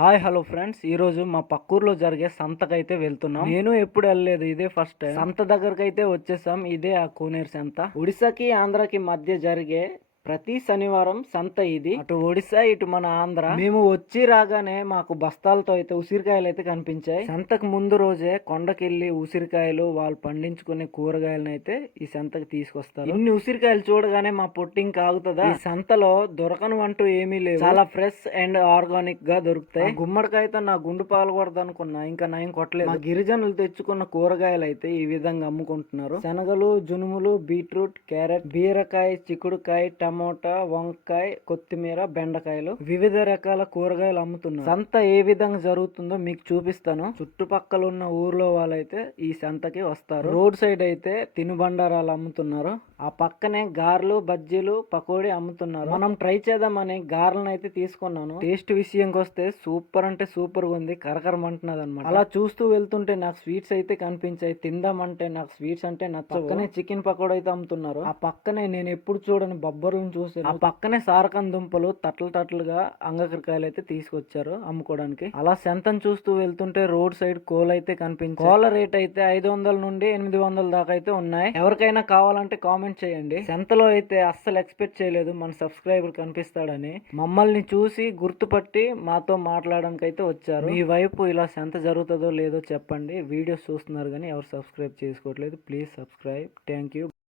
Hi hello friends, ఈ రోజు మా పక్కూర్లో జరిగే సంతకైతే వెళ్తున్నాం. నేను ఎప్పుడు వెళ్ళలేదు, ఇదే ఫస్ట్ టైం. సంత దగ్గరకు అయితే వచ్చేసాం. ఇదే ఆ కోనేరు సంత. ఒడిశాకి ఆంధ్రాకి మధ్య జరిగే ప్రతి శనివారం సంత ఇది. అటు ఒడిశా ఇటు మన ఆంధ్ర. మేము వచ్చి రాగానే మాకు బస్తాలతో అయితే ఉసిరికాయలు అయితే కనిపించాయి. సంతకు ముందు రోజే కొండకెళ్ళి ఉసిరికాయలు వాళ్ళు పండించుకునే కూరగాయలను అయితే ఈ సంతకి తీసుకొస్తారు. ఇన్ని ఉసిరికాయలు చూడగానే మా పొట్టింక ఆగుతుందా? ఈ సంతలో దొరకను అంటూ ఏమీ లేవు. చాలా ఫ్రెష్ అండ్ ఆర్గానిక్ గా దొరుకుతాయి. గుమ్మడికాయతో నా గుండు పాల్గొడదు అనుకున్నా, ఇంకా నయం కొట్టలేదు. మా గిరిజనులు తెచ్చుకున్న కూరగాయలు అయితే ఈ విధంగా అమ్ముకుంటున్నారు. శనగలు, జునుములు, బీట్రూట్, క్యారెట్, బీరకాయ, చిక్కుడుకాయ, టమోటా, వంకాయ, కొత్తిమీర, బెండకాయలు, వివిధ రకాల కూరగాయలు అమ్ముతున్నారు. సంత ఏ విధంగా జరుగుతుందో మీకు చూపిస్తాను. చుట్టుపక్కల ఉన్న ఊర్లో వాళ్ళైతే ఈ సంతకి వస్తారు. రోడ్ సైడ్ అయితే తినుబండారాలు అమ్ముతున్నారు. ఆ పక్కనే గారెలు, బజ్జీలు, పకోడీ అమ్ముతున్నారు. మనం ట్రై చేద్దామని గారెలను అయితే తీసుకున్నాను. టేస్ట్ విషయంకి వస్తే సూపర్ అంటే సూపర్ గా ఉంది. కరకరమంటున్నది అనమాట. అలా చూస్తూ వెళ్తుంటే నాకు స్వీట్స్ అయితే కనిపించాయి. తిందామంటే నాకు స్వీట్స్ అంటే నచ్చవు. పక్కనే చికెన్ పకోడీ అయితే అమ్ముతున్నారు. ఆ పక్కనే నేను ఎప్పుడు చూడని బొబ్బరు చూసాను. ఆ పక్కనే సారకం దుంపలు తట్లుగా అంగకరకాయలు అయితే తీసుకొచ్చారు అమ్ముకోవడానికి. అలా సంతను చూస్తూ వెళ్తుంటే రోడ్ సైడ్ కోల్ అయితే కనిపించింది. కోల రేట్ అయితే 500 నుండి 800 దాకా అయితే ఉన్నాయి. ఎవరికైనా కావాలంటే కామెంట్ చేయండి. సంతలో అయితే అస్సలు ఎక్స్పెక్ట్ చేయలేదు మన సబ్స్క్రైబర్ కనిపిస్తాడని. మమ్మల్ని చూసి గుర్తుపట్టి మాతో మాట్లాడడానికి అయితే వచ్చారు. మీ వైపు ఇలా సంత జరుగుతుందో లేదో చెప్పండి. వీడియోస్ చూస్తున్నారు కానీ ఎవరు సబ్స్క్రైబ్ చేసుకోవట్లేదు. Please subscribe. Thank you.